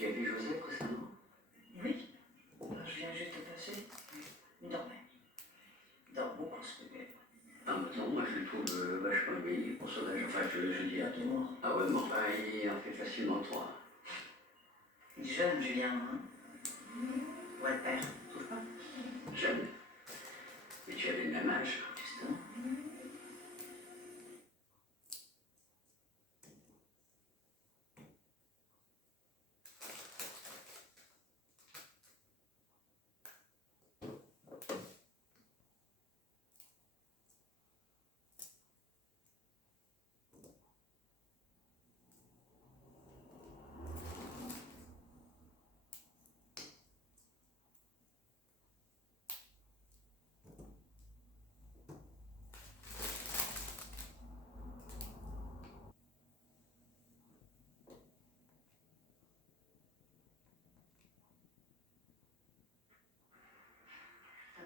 Tu as vu Joseph récemment? Oui. Je viens juste de passer. Il dormait. Il dort beaucoup, ce bébé. Ah, non, moi je le trouve vachement éveillé pour son âge. Enfin, je dis à tout. Mort. Ah ouais, mais enfin, il en fait facilement 3. Il est jeune, Julien, hein? Ouais, le père. Trouve pas? Jeune. Et tu avais le même âge. Justement.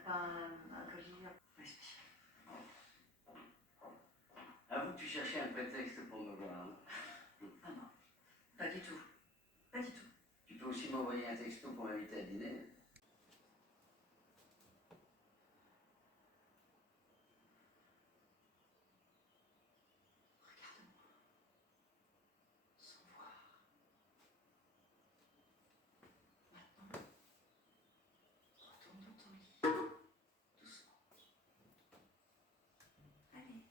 T'as pas un colis là? Ouais, spécial. Avoue que tu cherchais un prétexte pour me voir. Hein. Ah non, pas du tout. Pas du tout. Tu peux aussi m'envoyer un texto pour m'inviter à dîner. Regarde-moi. Sans voir. Maintenant, retourne dans ton lit. Doucement. Allez.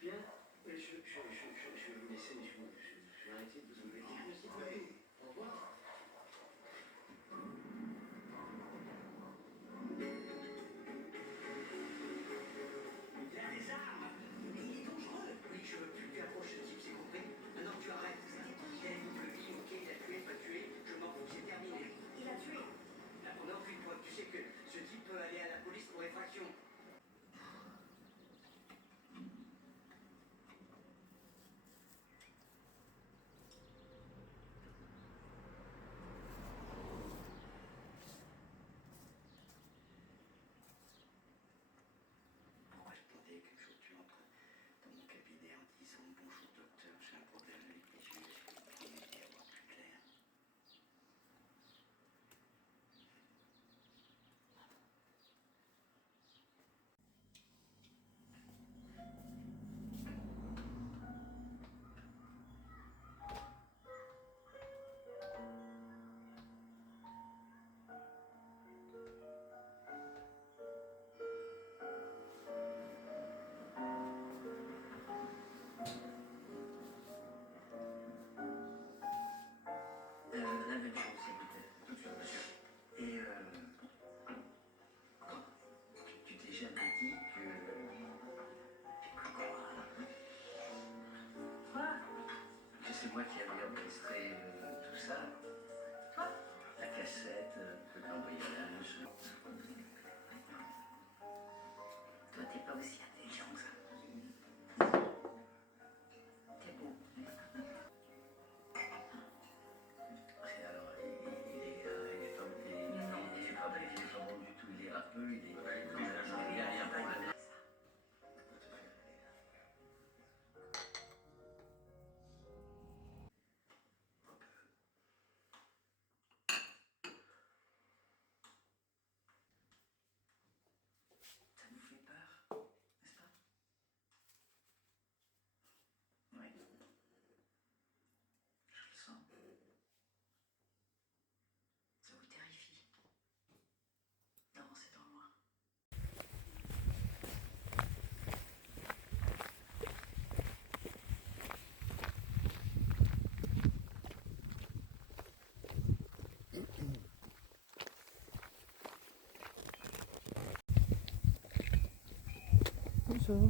Bien. Je vais vous laisser. Je vais arrêter de vous embêter. Au revoir. Il a des armes. Mais il est dangereux. Oui, je veux plus lui approcher ce type, c'est compris. Maintenant tu arrêtes. Il a une double vie, ok, il a tué, pas tué. Je m'en fous, c'est terminé. Il a tué. Là, on n'a aucune preuve. Tu sais que ce type peut aller à la police pour effraction. Pourquoi je demandais quelque chose? Tu entres dans mon cabinet en disant bonjour docteur, j'ai un problème avec mes yeux, est-ce que vous pouvez m'aider à voir plus clair? La même chose, s'il vous plaît. Tout de suite, monsieur. Et tu t'es jamais dit que... Quoi? Que c'est moi qui avais orchestré tout ça? Toi? La cassette, le cambriolage. Toi, t'es pas aussi intelligent que ça. T'es beau. Et alors, il est pas bon du tout, il est râpeux, il est il a rien pour la... Ça nous fait peur, n'est-ce pas? Oui. Je le sens. Ça vous terrifie d'avancer dans le noir. Bonjour.